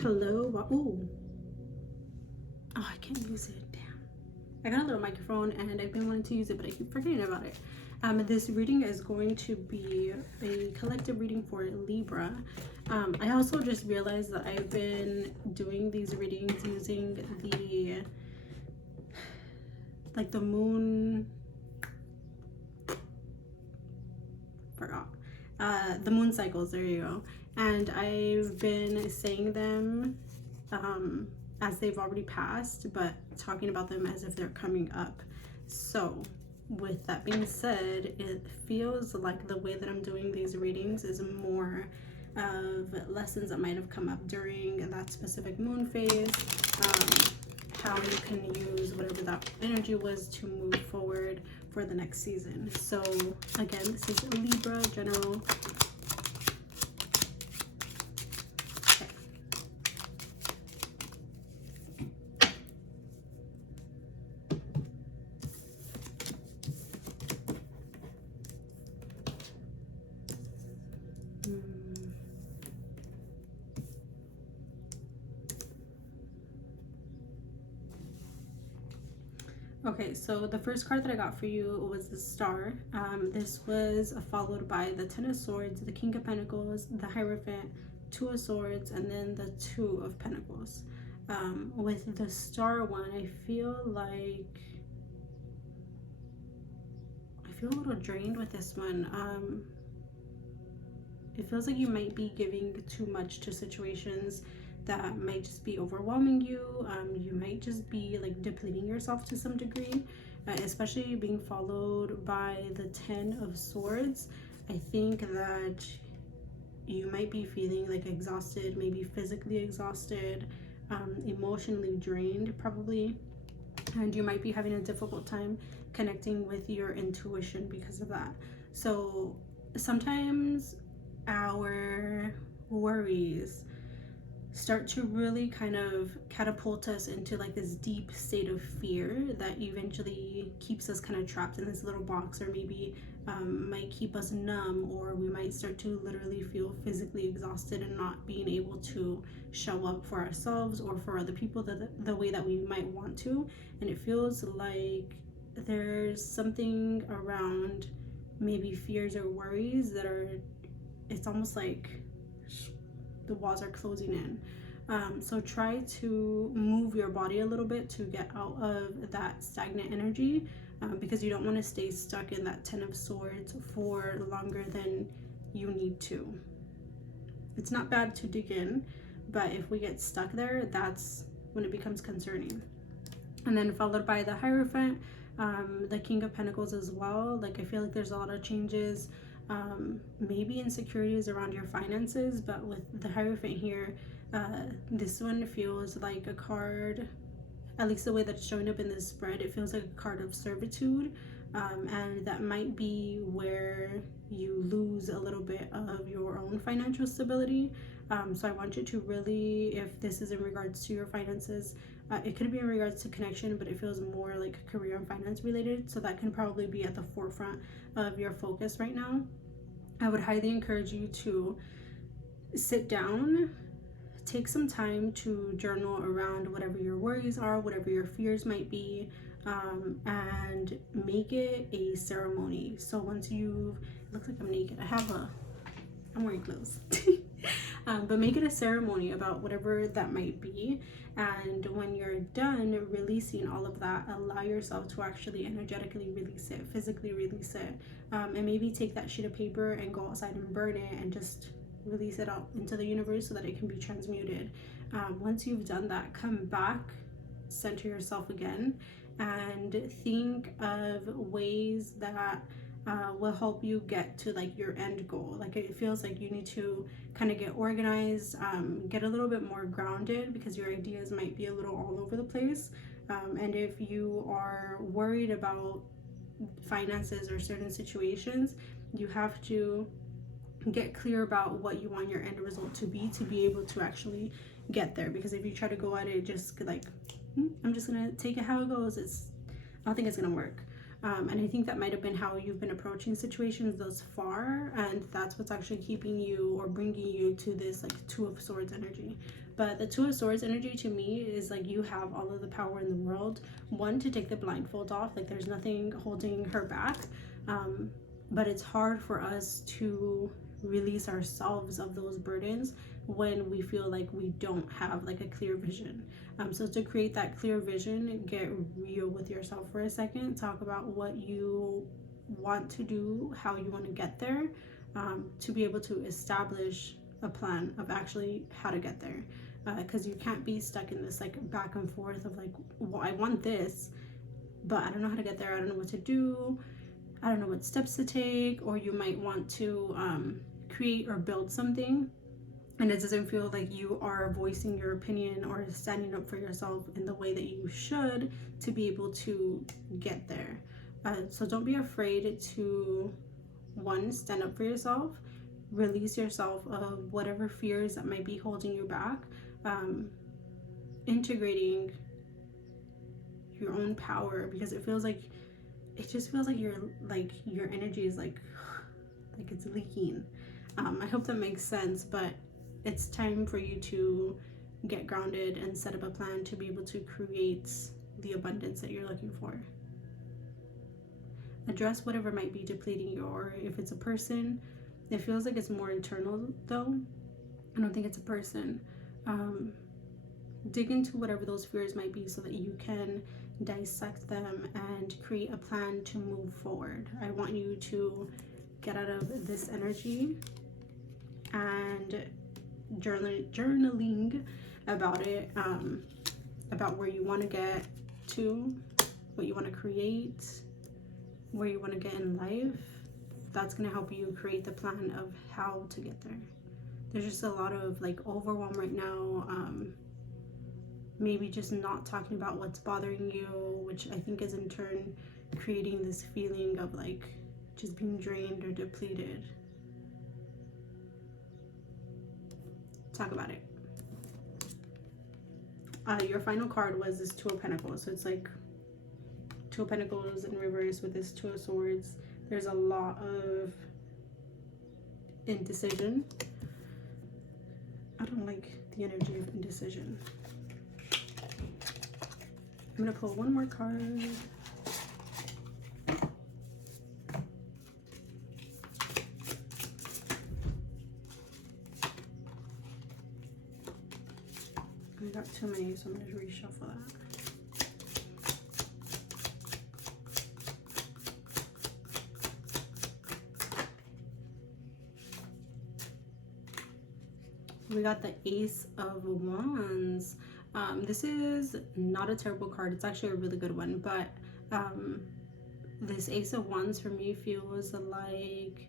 Hello. Ooh. Oh, I can't use it. Damn. I got a little microphone and I've been wanting to use it, but I keep forgetting about it. This reading is going to be a collective reading for Libra. I also just realized that I've been doing these readings using the moon. Forgot. The moon cycles. There you go. And I've been saying them as they've already passed, but talking about them as if they're coming up. So with that being said, it feels like the way that I'm doing these readings is more of lessons that might have come up during that specific moon phase, how you can use whatever that energy was to move forward for the next season. So again, this is Libra general. Okay, so the first card that I got for you was the Star. This was followed by the Ten of Swords, the King of Pentacles, the Hierophant, Two of Swords, and then the Two of Pentacles. With the Star one, I feel a little drained with this one. It feels like you might be giving too much to situations that might just be overwhelming you. You might just be like depleting yourself to some degree, especially being followed by the Ten of Swords. I think that you might be feeling like exhausted, maybe physically exhausted, emotionally drained probably, and you might be having a difficult time connecting with your intuition because of that. So sometimes our worries start to really kind of catapult us into like this deep state of fear that eventually keeps us kind of trapped in this little box, or maybe might keep us numb, or we might start to literally feel physically exhausted and not being able to show up for ourselves or for other people the way that we might want to. And it feels like there's something around maybe fears or worries that it's almost like the walls are closing in. So try to move your body a little bit to get out of that stagnant energy, because you don't want to stay stuck in that Ten of Swords for longer than you need to. It's not bad to dig in, but if we get stuck there, that's when it becomes concerning. And then followed by the Hierophant, the King of Pentacles as well. Like I feel like there's a lot of changes, maybe insecurities around your finances, but with the Hierophant here, this one feels like a card, at least the way that's showing up in this spread, it feels like a card of servitude, and that might be where you lose a little bit of your own financial stability. So I want you to really, if this is in regards to your finances, it could be in regards to connection, but it feels more like career and finance related, so that can probably be at the forefront of your focus right now. I would highly encourage you to sit down, take some time to journal around whatever your worries are, whatever your fears might be, and make it a ceremony. So once it looks like I'm naked, I'm wearing clothes. But make it a ceremony about whatever that might be. And when you're done releasing all of that, allow yourself to actually energetically release it, physically release it, and maybe take that sheet of paper and go outside and burn it and just release it out into the universe so that it can be transmuted. Once you've done that, come back, center yourself again, and think of ways that will help you get to like your end goal. Like it feels like you need to kind of get organized, get a little bit more grounded, because your ideas might be a little all over the place. And if you are worried about finances or certain situations, you have to get clear about what you want your end result to be able to actually get there. Because if you try to go at it just like, I'm just gonna take it how it goes, I don't think it's gonna work. And I think that might have been how you've been approaching situations thus far, and that's what's actually keeping you or bringing you to this like Two of Swords energy. But the Two of Swords energy to me is like you have all of the power in the world. One, to take the blindfold off, like there's nothing holding her back. But it's hard for us to release ourselves of those burdens when we feel like we don't have like a clear vision. So to create that clear vision, get real with yourself for a second. Talk about what you want to do, how you want to get there, to be able to establish a plan of actually how to get there. Because you can't be stuck in this like back and forth of like, well, I want this, but I don't know how to get there. I don't know what to do. I don't know what steps to take. Or you might want to create or build something, and it doesn't feel like you are voicing your opinion or standing up for yourself in the way that you should to be able to get there. So don't be afraid to, one, stand up for yourself, release yourself of whatever fears that might be holding you back, integrating your own power, because it just feels like your energy is like it's leaking. I hope that makes sense, but it's time for you to get grounded and set up a plan to be able to create the abundance that you're looking for. Address whatever might be depleting you, or if it's a person, it feels like it's more internal though. I don't think it's a person. Dig into whatever those fears might be so that you can dissect them and create a plan to move forward. I want you to get out of this energy and journaling about it, about where you want to get to, what you want to create, where you want to get in life. That's going to help you create the plan of how to get there. There's just a lot of like overwhelm right now. Maybe just not talking about what's bothering you, which I think is in turn creating this feeling of like just being drained or depleted. Talk about it. Your final card was this Two of Pentacles. So it's like Two of Pentacles in reverse with this Two of Swords. There's a lot of indecision. I don't like the energy of indecision. I'm going to pull one more card. I got too many, so I'm going to reshuffle that. We got the Ace of Wands. This is not a terrible card. It's actually a really good one, but this Ace of Wands for me feels like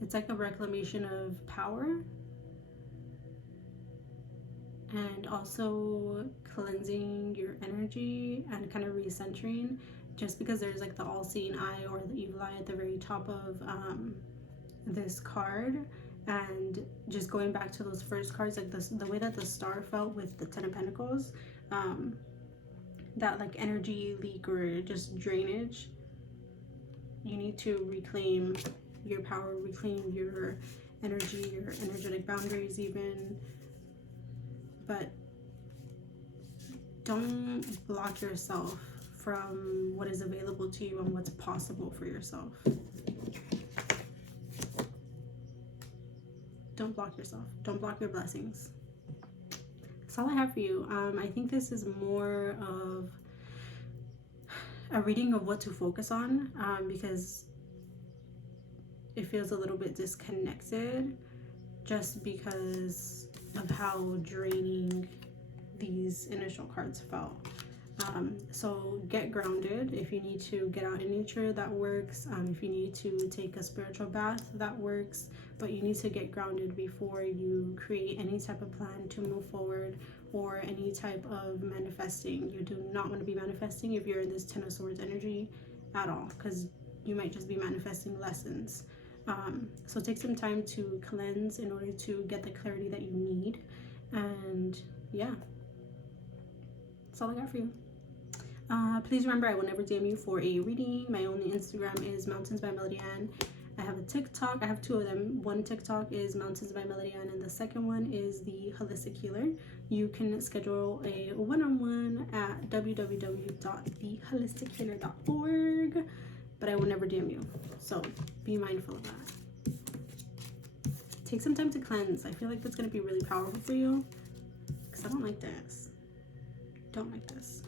it's like a reclamation of power and also cleansing your energy and kind of recentering, just because there's like the all-seeing eye or the evil eye at the very top of this card. And just going back to those first cards, like this, the way that the star felt with the Ten of Pentacles, that like energy leak or just drainage, you need to reclaim your power, reclaim your energy, your energetic boundaries even. But don't block yourself from what is available to you and what's possible for yourself. Don't block yourself. Don't block your blessings. That's all I have for you. I think this is more of a reading of what to focus on, because it feels a little bit disconnected just because of how draining these initial cards felt. So get grounded. If you need to get out in nature, that works. If you need to take a spiritual bath, that works. But you need to get grounded before you create any type of plan to move forward or any type of manifesting. You do not want to be manifesting if you're in this Ten of Swords energy at all, because you might just be manifesting lessons. So take some time to cleanse in order to get the clarity that you need. And yeah, That's all I got for you. Please remember, I will never DM you for a reading. My only Instagram is Mountains by Melody Ann. I have a TikTok. I have two of them. One TikTok is Mountains by Melody Ann, and the second one is the Holistic Healer. You can schedule a one-on-one at www.theholistic.healer.org, but I will never DM you, so be mindful of that. Take some time to cleanse. I feel like that's going to be really powerful for you, because I don't like this. Don't like this.